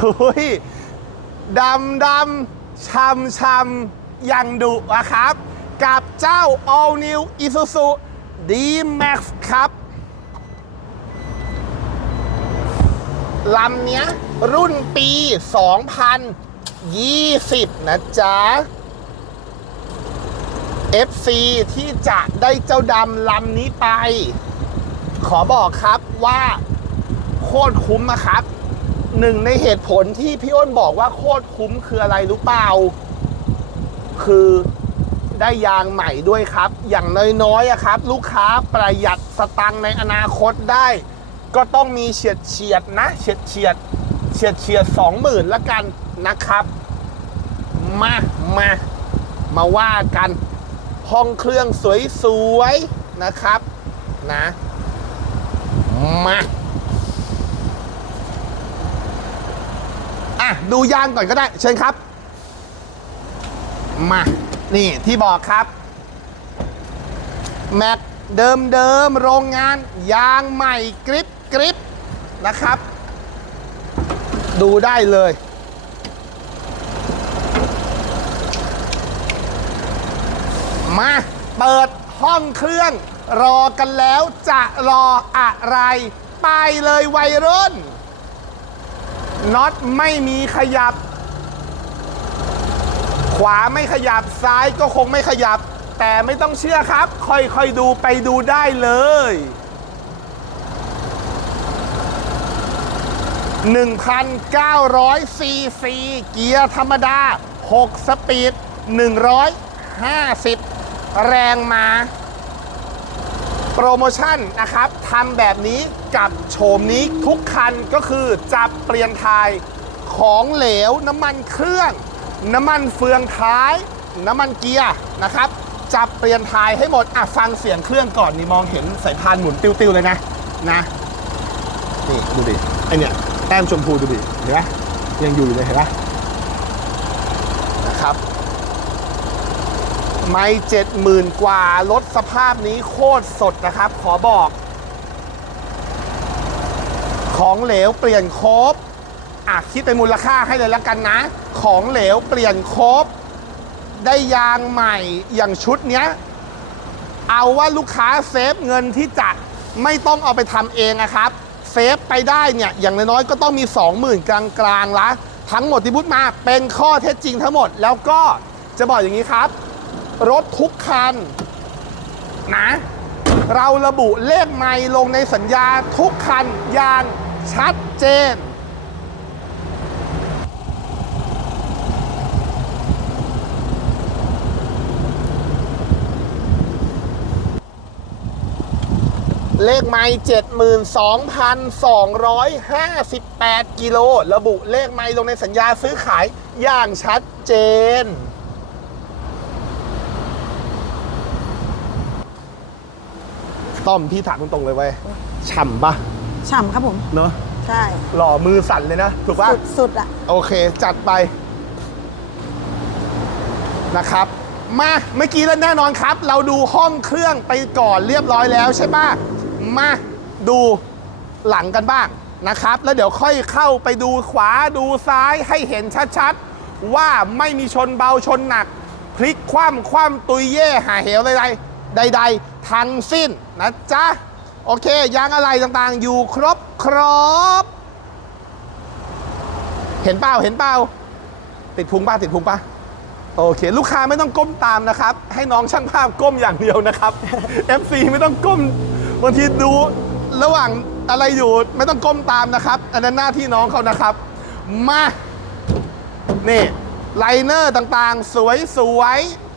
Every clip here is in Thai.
หุยดำดำช้ำช้ำอย่างดุอะครับ กับเจ้า All New Isuzu D-Max ครับลำเนี้ยรุ่นปี 2020 นะจ๊ะ FC ที่จะได้เจ้าดำลำนี้ไป ขอบอกครับว่าโคตรคุ้มอะครับ หนึ่งในเหตุผลที่พี่อ้นบอกว่าโคตรคุ้มคืออะไรรู้เปล่า คือได้ยางใหม่ด้วยครับ อย่างน้อยๆครับ ลูกค้าประหยัดสตังค์ในอนาคตได้ ก็ต้องมีเฉียดเฉียดนะ เฉียดเฉียดเฉียดเฉียดสองหมื่นละกันนะครับ มามามาว่ากัน ห้องเครื่องสวยๆนะครับ นะ มา อะ ดูยางก่อนก็ได้ เชิญครับ มา นี่ที่บอกครับ แม็กเดิมเดิมโรงงาน ยางใหม่กริปกริปนะครับ ดูได้เลย มา เปิดห้องเครื่อง รอกันแล้วจะรออะไร ไปเลยวัยรุ่น น็อตไม่มีขยับ ขวาไม่ขยับซ้ายก็คงไม่ขยับ แต่ไม่ต้องเชื่อครับ ค่อยๆดูไปดูได้เลย1,900ซีซีเกียร์ธรรมดา 6 สปีด 150 แรงมา รโมชั่นนะครับทำแบบนี้กับโฉมนี้ทุกคันก็คือจะเปลี่ยนทายของเหลว น้ำมันเครื่อง น้ำมันเฟืองท้าย น้ำมันเกียร์นะครับจะเปลี่ยนทายให้หมดอะฟังเสียงเครื่องก่อนนี่มองเห็นสายพานหมุนติ้วๆเลยนะนะนี่ดูดิไอเนี่ยแต้มชมพูดูดิเห็นไหมยังอยู่เลยเห็นไหมนะครับ ไม่เจ็ดหมื่นกว่ารถสภาพนี้โคตรสดนะครับ ขอบอก ของเหลวเปลี่ยนครบอะคิดเป็นมูลค่าให้เลยล้วกันนะ ของเหลวเปลี่ยนครบได้ยางใหม่อย่างชุดเนี้ย เอาว่าลูกค้าเซฟเงินที่จะไม่ต้องเอาไปทำเองนะครับ เซฟไปได้เนี่ย อย่างน้อยๆก็ต้องมี 20,000 กลางๆละทั้งหมดที่พูดมาเป็นข้อเท็จจริงทั้งหมด แล้วก็จะบอกอย่างนี้ครับ รถทุกคันนะเราระบุเลขไมล์ลงในสัญญาทุกคันอย่างชัดเจน เลขไมล์72,258 กิโล ระบุเลขไมล์ลงในสัญญาซื้อขายอย่างชัดเจน ต้อมพี่ถามตรงๆเลยเว้ยฉ่ำปะฉ่ำครับผม เนอะใช่หล่อมือสั่นเลยนะ ถูกปะสุดสุดอะโอเค จัดไป นะครับ มาเมื่อกี้แล้วแน่นอนครับ เราดูห้องเครื่องไปก่อนเรียบร้อยแล้วใช่ปะมาดูหลังกันบ้างนะครับ แล้วเดี๋ยวค่อยเข้าไปดูขวาดูซ้ายให้เห็นชัดๆ ว่าไม่มีชนเบาชนหนัก พลิกคว่ำคว่ำตุยเย่หาเหวใดๆ ใด ๆ ทั้งสิ้นนะจ๊ะ โอเค ยางอะไรต่างๆ อยู่ครบครบ เห็นเปล่าเห็นเปล่าติดพุงป้าติดพุงป้าโอเค ลูกค้าไม่ต้องก้มตามนะครับ ให้น้องช่างภาพก้มอย่างเดียวนะครับ FC ไม่ต้องก้มบางทีดูระหว่างอะไรอยู่ไม่ต้องก้มตามนะครับ อันนั้นหน้าที่น้องเขานะครับ มา นี่ไลเนอร์ต่างๆ สวยๆ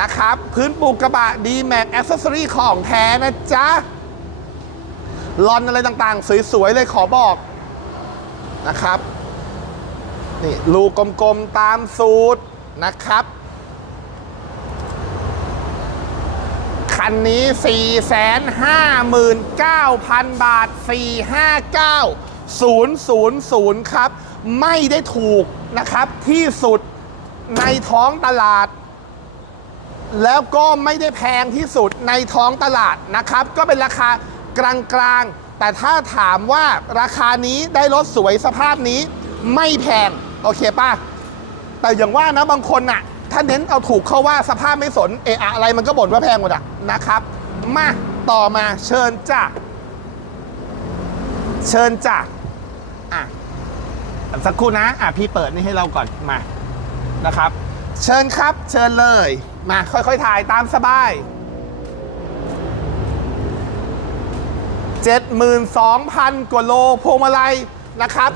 นะครับ พื้นปูกระบะ d m a x Accessory ของแท้นะจ๊ะลอนอะไรต่างๆ สวย ๆ เลยขอบอกนะครับ นี่ลูกกลม ๆ ตามสูตรนะครับ คันนี้ 459,000 บาท 459,000 ครับ ไม่ได้ถูกนะครับที่สุดในท้องตลาด แล้วก็ไม่ได้แพงที่สุดในท้องตลาดนะครับ ก็เป็นราคากลางๆ แต่ถ้าถามว่าราคานี้ได้รถสวยสภาพนี้ไม่แพง โอเคป่ะ แต่อย่างว่านะบางคนน่ะถ้าเน้นเอาถูกเขาว่าสภาพไม่สนเออะอะไรมันก็บ่นว่าแพงหมดอะนะครับ มาต่อมาเชิญจ้ะเชิญจ้ะอะสักครู่นะอะพี่เปิดนี่ให้เราก่อนมานะครับ เชิญครับ เชิญเลย มาค่อยๆถ่ายตามสบาย 72,000 กว่าโลพวงมาลัยนะครับ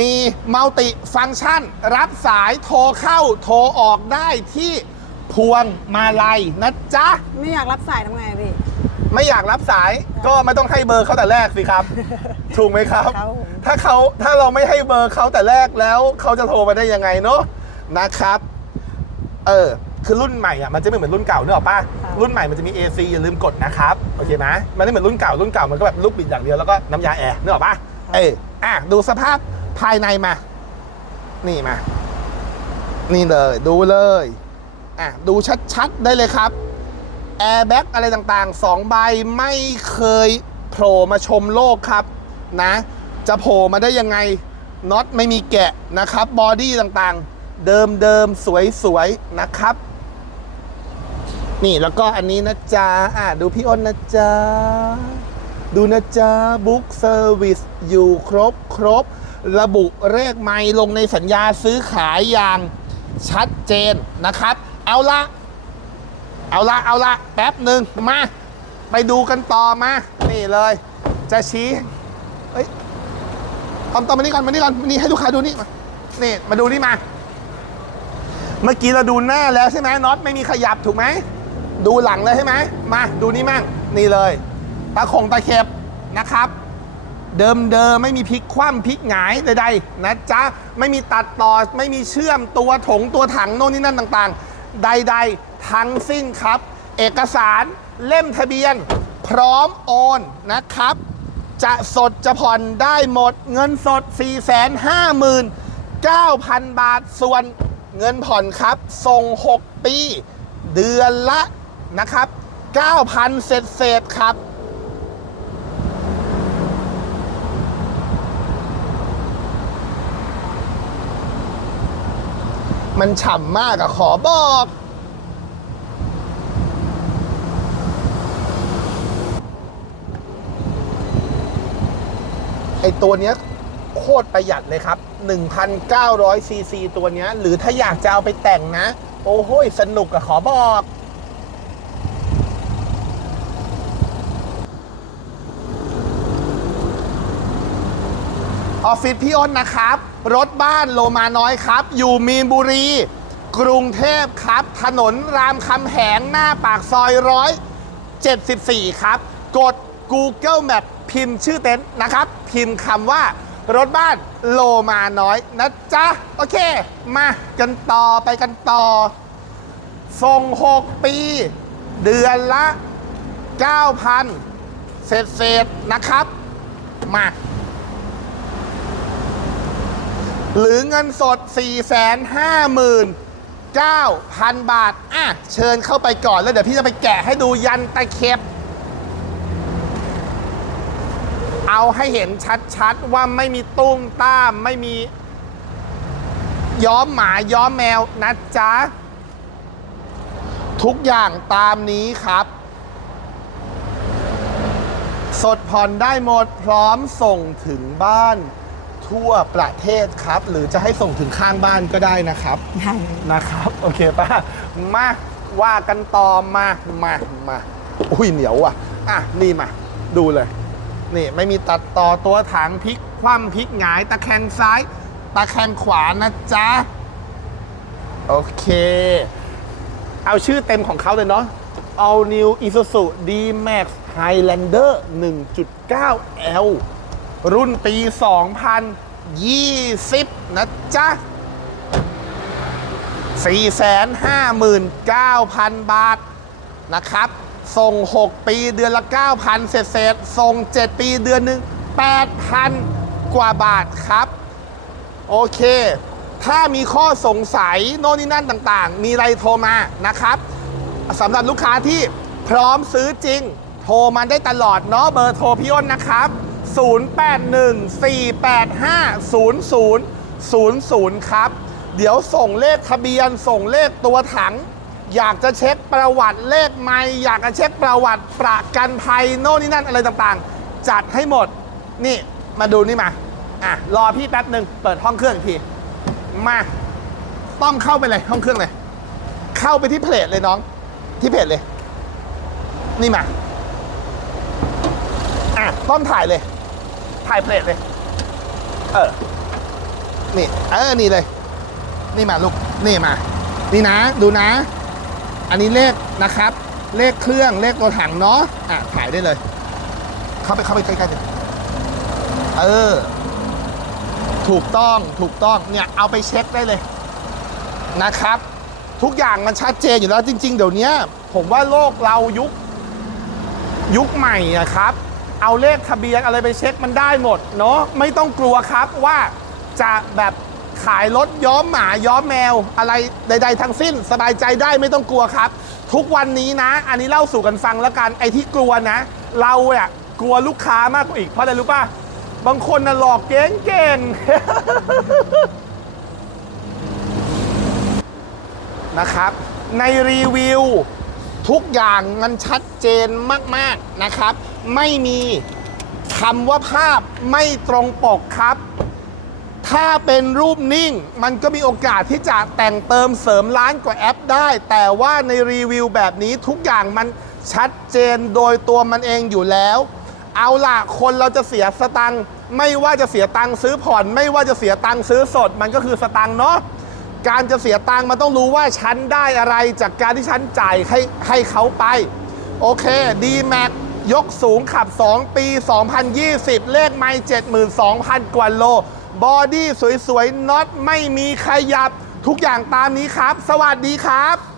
มีมัลติฟังก์ชัน รับสายโทรเข้าโทรออกได้ที่พวงมาลัยนะจ๊ะ ไม่อยากรับสายทำไงอะพี่ ไม่อยากรับสายก็ไม่ต้องให้เบอร์เขาแต่แรกสิครับ ถูกไหมครับ ครับผม ถ้าเขาถ้าเราไม่ให้เบอร์เขาแต่แรกแล้วเขาจะโทรมาได้ยังไงเนาะนะครับ เออ คือรุ่นใหม่อะมันจะไม่เหมือนรุ่นเก่าเนกอะป่ะรุ่นใหม่มันจะมี AC อย่าลืมกดนะครับโอเคไหมมันไม่เหมือนรุ่นเก่ารุ่นเก่ามันก็แบบลูกบิดอย่างเดียวแล้วก็น้ำยาแอร์เนกอะป่ะเอออะดูสภาพภายในมา นี่มา นี่เลย ดูเลยอะดูชัดๆได้เลยครับแอร์แบ็กอะไรต่างๆ 2 ใบไม่เคยโผล่มาชมโลกครับนะ จะโผล่มาได้ยังไงน็อตไม่มีแกะนะครับบอดี้ต่างๆ เดิมๆสวยๆนะครับ นี่แล้วก็อันนี้นะจ๊ะอะดูพี่อ้นนะจ๊ะ ดูนะจ๊ะบุ๊กเซอร์วิสอยู่ครบครบ ระบุเลขไมล์ลงในสัญญาซื้อขายอย่างชัดเจนนะครับ เอาละเอาละเอาละแป๊บหนึ่งมา ไปดูกันต่อมา นี่เลย จะชี้เฮ้ยตอมตอมมานี่ก่อนมานี่ก่อนมานี่ให้ลูกค้าดูนี่มานี่มาดูนี่มา เมื่อกี้เราดูหน้าแล้วใช่ไหมน็อตไม่มีขยับถูกไหม ดูหลังเลยใช่ไหมมาดูนี่มั่งนี่เลย ตะคงตะเข็บนะครับ เดิมเดิมไม่มีพลิกคว่ำพลิกหงายใดๆนะจ๊ะไม่มีตัดต่อไม่มีเชื่อมตัวถงตัวถังโน่นนี่นั่นต่างๆ ใดๆ ทั้งสิ้นครับ เอกสารเล่มทะเบียน พร้อมโอนนะครับ จะสดจะผ่อนได้หมดเงินสด 459,000 บาทส่วน เงินผ่อนครับส่ง 6 ปี เดือนละนะครับ 9,000 เศษเศษครับ มันฉ่ำมากอะขอบอกไอตัวเนี้ยโคตรประหยัดเลยครับ 1,900ซีซีตัวนี้หรือถ้าอยากจะเอาไปแต่งนะ โอ้โหสนุกอะขอบอก ออฟฟิศพี่อ้นนะครับ รถบ้านโลมาน้อยครับ อยู่มีนบุรี กรุงเทพครับ ถนนรามคำแหงหน้าปากซอยร้อย74 ครับ กด Google Map พิมพ์ชื่อเต็นท์นะครับ พิมพ์คำว่า รถบ้านโลมาน้อยนะจ๊ะ โอเค มากันต่อไปกันต่อ ส่ง 6 ปี เดือนละ 9,000 เศษเศษๆนะครับ มา หรือเงินสด 459,000 บาท อะ เชิญเข้าไปก่อนแล้วเดี๋ยวพี่จะไปแกะให้ดูยันตะเข็บ เอาให้เห็นชัดๆว่าไม่มีตุ้มตามไม่มี ย้อมหมาย้อมแมวนะจ๊ะ ทุกอย่างตามนี้ครับ สดผ่อนได้หมดพร้อมส่งถึงบ้านทั่วประเทศครับ หรือจะให้ส่งถึงข้างบ้านก็ได้นะครับได้เลยนะครับ โอเคป่ะมาว่ากันต่อมามามาอุ้ยเหนียวอะ อะ นี่มา ดูเลย นี่ไม่มีตัดต่อตัวถังพลิกคว่ำพลิกหงายตะแคงซ้าย ตะแคงขวานะจ๊ะ โอเค เอาชื่อเต็มของเขาเลยเนาะ All New Isuzu D-Max Highlander 1.9L รุ่นปี 2020 นะจ๊ะ 459,000 บาทนะครับ ส่ง 6 ปีเดือนละ 9,000 เศษเศษส่ง 7 ปีเดือนหนึ่ง8,000 กว่าบาทครับ โอเค ถ้ามีข้อสงสัยโน่นนี่นั่นต่างๆ มีอะไรโทรมานะครับสำหรับลูกค้าที่พร้อมซื้อจริง โทรมาได้ตลอดเนาะเบอร์โทรพี่อ้นนะครับ 0814850000 ครับ เดี๋ยวส่งเลขทะเบียนส่งเลขตัวถัง อยากจะเช็คประวัติเลขไม่อยากจะเช็คประวัติประกันภัยโน่นนี่นั่นอะไรต่างๆ จัดให้หมด นี่มาดูนี่มา อะ รอพี่แป๊บหนึ่งเปิดห้องเครื่องอีกที มาต้อมเข้าไปเลยห้องเครื่องเลย เข้าไปที่เพจเลยน้อง ที่เพจเลย นี่มา อะต้อมถ่ายเลย ถ่ายเพจเลย เออ นี่ เออ นี่เลย นี่มาลูก นี่มา นี่นะ ดูนะ อันนี้เลขนะครับ เลขเครื่องเลขตัวถังเนาะอะถ่ายได้เลย เข้าไปเข้าไปใกล้ๆเลยเออ ถูกต้องถูกต้องเนี่ยเอาไปเช็คได้เลยนะครับ ทุกอย่างมันชัดเจนอยู่แล้วจริง ๆ เดี๋ยวนี้ผมว่าโลกเรายุคยุคใหม่อะครับ เอาเลขทะเบียนอะไรไปเช็คมันได้หมดเนาะไม่ต้องกลัวครับว่าจะแบบ ขายรถย้อมหมาย้อมแมว อะไรใด ๆ ทั้งสิ้น สบายใจได้ไม่ต้องกลัวครับ ทุกวันนี้นะ อันนี้เล่าสู่กันฟังแล้วกันไอ้ที่กลัวนะ เราอะกลัวลูกค้ามากกว่าอีกเพราะอะไรรู้ป่ะบางคนน่ะหลอกเก่งๆนะครับ ในรีวิว ทุกอย่างมันชัดเจนมาก ๆ นะครับ ไม่มีคำว่าภาพไม่ตรงปกครับ ถ้าเป็นรูปนิ่ง มันก็มีโอกาสที่จะแต่งเติมเสริมร้านกว่าแอปได้ แต่ว่าในรีวิวแบบนี้ทุกอย่างมันชัดเจนโดยตัวมันเองอยู่แล้ว เอาล่ะ คนเราจะเสียสตังค์ไม่ว่าจะเสียตังค์ซื้อผ่อน ไม่ว่าจะเสียตังค์ซื้อสด มันก็คือสตังค์เนาะการจะเสียตังค์มันต้องรู้ว่าฉันได้อะไรจากการที่ฉันจ่ายให้ให้เขาไป โอเค d m a x ยกสูงขับ 2 ปี 2020 เลขไม่72,000 กว่าโล บอดี้สวยๆน็อตไม่มีขยับ ทุกอย่างตามนี้ครับ สวัสดีครับ